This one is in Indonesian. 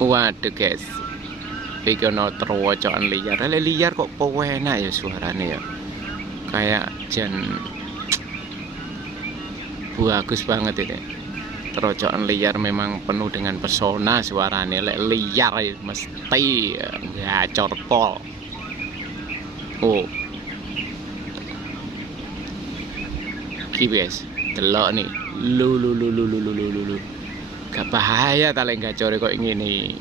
Waduh guys, iki ono trowocokan liar. Lek liar kok enak ya suarane ya. Kayak jan bagus banget ini. Trowocokan liar memang penuh dengan pesona suarane. Lek liar ya, mesti gacor pol. Oh. Iki guys, delok nih. Lu. Gak bahaya ta lek gacore kok ngene.